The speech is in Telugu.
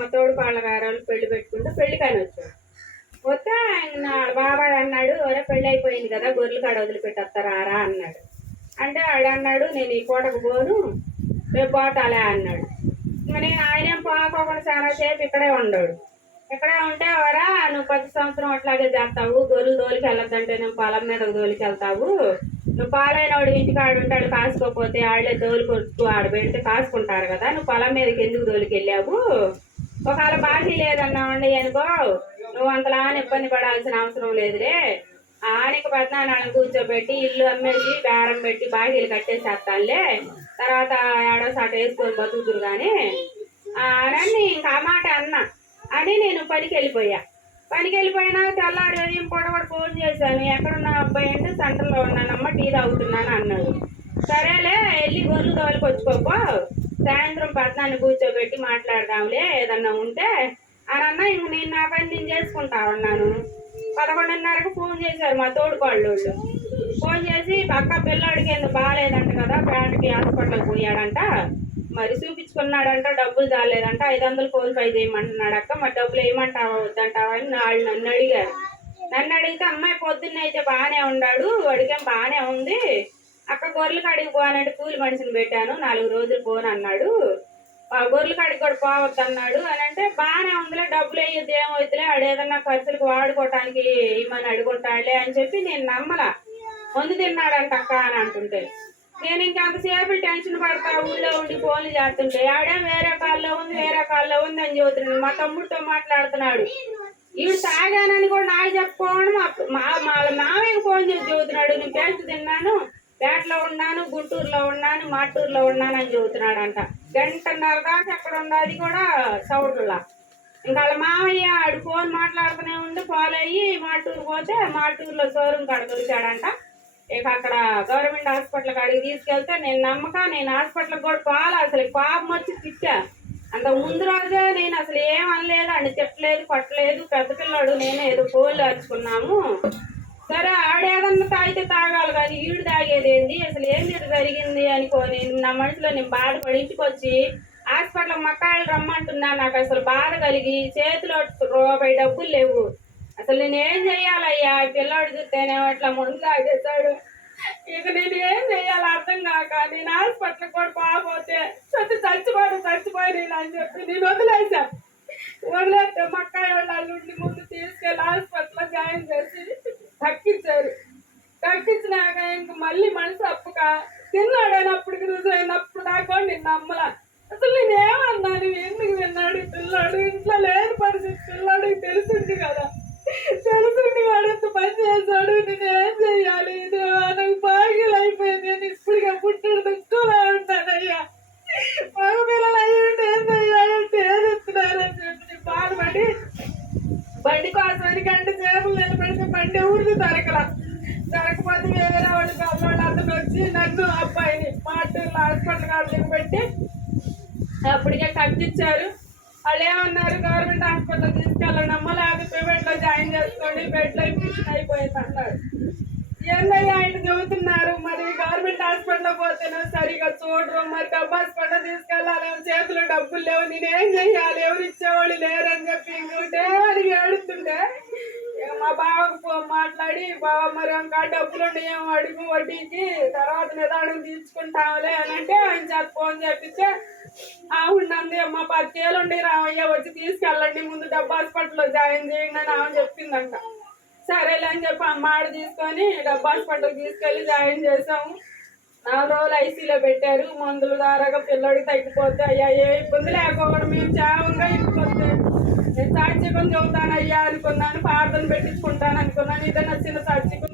మా తోడుపాళ్ళ గారు వాళ్ళు పెళ్లి పెట్టుకుంటే పెళ్లికని వచ్చాడు. వస్తే ఆయన బాబాయ్ అన్నాడు, ఒరే పెళ్ళి అయిపోయింది కదా, గొర్రెలు కాడ వదిలిపెట్టేస్తారా రా అన్నాడు. అంటే ఆడు అన్నాడు, నేను ఈ పూటకు పోను, రేపు పోతాలే అన్నాడు. ఇంకా నేను ఆయనేం పోకోకుండా చాలా సేపు ఇక్కడే ఉండడు. ఇక్కడే ఉంటే వరా నువ్వు 10 సంవత్సరం అట్లాగే చేస్తావు, గొర్రెలు దోలికి వెళ్ళొద్దంటే నువ్వు పొలం మీద దోలికి వెళ్తావు, నువ్వు పాలైన వాడు ఇంటికాడు ఉంటాడు, కాసుకోకపోతే వాళ్ళే దోలి కొట్టుకు ఆడ పెడితే కాసుకుంటారు కదా, నువ్వు పొలం మీదకి ఎందుకు దోలికి వెళ్ళావు, ఒకవేళ బాకీ లేదన్నావండి అనుకో నువ్వు అంతలా ఇబ్బంది పడాల్సిన అవసరం లేదులే, ఆనికి 14 కూర్చోబెట్టి ఇల్లు అమ్మేసి బేరం పెట్టి బాకీలు కట్టేసేస్తానులే, తర్వాత ఏడో సాట వేసుకొని బతుకుతురు కానీ అని ఇంకా ఆ మాట అన్నా అని నేను పనికి వెళ్ళిపోయా. పనికి వెళ్ళిపోయినా తెల్లారి ఉదయం పూట కూడా ఫోన్ చేశాను, ఎక్కడున్నా అబ్బాయి అంటే సెంటర్లో ఉన్నానమ్మ, టీ తాగుతున్నాను అన్నాడు. సరేలే వెళ్ళి గొర్రెలు తోలికి వచ్చుకోపో, సాయంత్రం 14 కూర్చోబెట్టి మాట్లాడదాంలే ఏదన్నా ఉంటే అని అన్నా. ఇంక నేను నా పని నేను చేసుకుంటా ఉన్నాను. 11:30కు ఫోన్ చేశారు మా తోడుకోళ్ళు. ఫోన్ చేసి పక్క పిల్లాడికి ఎందుకు బాగాలేదంట కదా, పేటకి హాస్పిటల్కి పోయాడంట, మరి చూపించుకున్నాడంట, డబ్బులు చాలేదంట, 500 ఫోన్ పే చేయమంటున్నాడు అక్క, మరి డబ్బులు వేయమంటావా వద్దంటావా అని వాళ్ళు నన్ను అడిగారు. నన్ను అడిగితే అమ్మాయి పొద్దున్న అయితే బాగానే ఉన్నాడు, వాడికేం బాగానే ఉంది అక్క, గొర్రెల కాడికి పోవాలంటే కూలి మనిషిని పెట్టాను 4 రోజులు పోను అన్నాడు, గొర్రెల కాడికి కూడా పోవద్దు అన్నాడు అని అంటే, బాగానే ఉందిలే డబ్బులు వేయొద్దు ఏమవుతులే, వాడు ఏదన్నా ఖర్చులకు వాడుకోవటానికి ఇమ్మని అడుగుంటాడులే అని చెప్పి నేను నమ్మలా. మందు తిన్నాడంట అక్క అని అంటుంటే నేను ఇంకంతసేపు టెన్షన్ పడతా ఊళ్ళో ఉండి ఫోన్లు చేస్తుంటే ఆడే వేరే కాల్లో ఉంది అని చెబుతున్నాడు. మా తమ్ముడితో మాట్లాడుతున్నాడు, ఈడు తాగానని కూడా నాకు చెప్పుకోవడం, వాళ్ళ మామయ్యకి ఫోన్ చేసి చెబుతున్నాడు, నేను పేస్ట్ తిన్నాను, పేటలో ఉన్నాను, గుంటూరులో ఉన్నాను, మాటూరులో ఉన్నాను అని చెబుతున్నాడంట. 1:30 దాకా ఎక్కడ ఉంది అది కూడా సౌట్లా. ఇంకా వాళ్ళ మామయ్య ఆడు ఫోన్ మాట్లాడుతూనే ఉండి ఫాలో అయ్యి మాటూరు పోతే మాటూరులో షోరూమ్ కాడ దొరికాడంట. ఇక అక్కడ గవర్నమెంట్ హాస్పిటల్ కాడికి తీసుకెళ్తే నేను హాస్పిటల్కి కూడా పోవాలి, అసలు పాపం వచ్చి తిట్టా. అంత ముందు రోజే నేను అసలు ఏం అనలేదు, అని తిట్టలేదు పట్టలేదు, పెద్ద పిల్లాడు నేను ఏదో ఫోన్లు అరుచుకున్నాము, సరే ఆడేదన్నా తాగితే తాగాలి కానీ ఈడు తాగేది ఏంది, అసలు ఏంది జరిగింది అనుకోని నా మనసులో నేను బాధపడి ఇంటికి వచ్చి హాస్పిటల్ మక్కాళ్ళు రమ్మంటున్నా. నాకు అసలు బాధ కలిగి చేతిలో రూపాయి డబ్బులు లేవు, అసలు నేను ఏం చెయ్యాలయ్యా, పిల్లాడు చూస్తేనేమో ఇట్లా ముందు తాగేశాడు, ఇక నేను ఏం చెయ్యాలి అర్థం కాక నేను హాస్పిటల్ కూడా పోతే చచ్చిపోయి అని చెప్పి నేను వదిలేసా. వదిలేస్తే మక్కాయ వాళ్ళు ముందు తీసుకెళ్ళి హాస్పిటల్లో జాయిన్ చేసి కక్కించినాక ఇంక మళ్ళీ మనసు అప్పుక తిన్నాడైనప్పటికి రుజువైనప్పుడు దాకా నేను నమ్మలా. అసలు నేనేమన్నాను, ఎందుకు విన్నాడు పిల్లాడు, ఇంట్లో లేని పరిస్థితి, పిల్లాడికి తెలిసింది కదా, తెలుసుండి వాడంత పని చేశాడు, నేను ఏం చెయ్యాలి, నాకు బాగీలు అయిపోయింది, నేను ఇప్పుడుగా పుట్టిన దుఃఖంలో ఉంటానయ్యా, మగ పిల్లలు అయ్యింటే ఏం చెయ్యాలంటే ఏది ఎత్తున్నారని చెప్పి బాధపడి బండి కోసమని గంట చేపలు నిలబెడితే బండి ఊరికి దొరకపోతే వేరే వాళ్ళందరూ వచ్చి నన్ను అబ్బాయిని మాటూరులో హాస్పిటల్ కాడికి పెట్టి అప్పటికే కట్టించారు. వాళ్ళు ఏమన్నారు, గవర్నమెంట్ హాస్పిటల్ తీసుకెళ్ళండమ్మా, లేకపోతే ప్రైవేట్లో జాయిన్ చేసుకోండి, బెడ్లో ఇన్ఫెక్షన్ అయిపోయింది అన్నారు. ఏందయ్యా ఆయన చెబుతున్నారు, మరి గవర్నమెంట్ హాస్పిటల్లో పోతేనే సరిగా చూడరు, మరి డబ్బు హాస్పిటల్ తీసుకెళ్ళాలి, చేతిలో డబ్బులు లేవు, నేనేం చెయ్యాలి, ఎవరు ఇచ్చేవాళ్ళు లేరని చెప్పి ఇంకుంటే అని ఏడుతుంటే మా బావకు మాట్లాడి, బావ మరి ఇంకా డబ్బులు ఏమో అడుగు వడ్డీకి తర్వాత నిదానం తీసుకుంటాంలే అని అంటే ఆయన చేత ఫోన్ చేపిస్తే అవునంది అమ్మ 10 ఏళ్ళు ఉండి రామయ్య వచ్చి తీసుకెళ్ళండి, ముందు డబ్బు హాస్పిటల్లో జాయిన్ చేయండి అని ఆమె చెప్పిందంట. సరేలే అని చెప్పి అమ్మాడు తీసుకొని డబ్బు హాస్పిటల్కి తీసుకెళ్ళి జాయిన్ చేసాము. 4 రోజులు ఐసీలో పెట్టారు. మందుల ద్వారాగా పిల్లడికి తగ్గిపోతే అయ్యా ఏ ఇబ్బంది లేకపోవడం, మేము చావంగా ఇంటికొస్తే నేను సాక్షికం చెబుతాను అయ్యా అనుకున్నాను, ప్రార్థన పెట్టించుకుంటాను అనుకున్నాను, ఏదైనా చిన్న సాక్షికం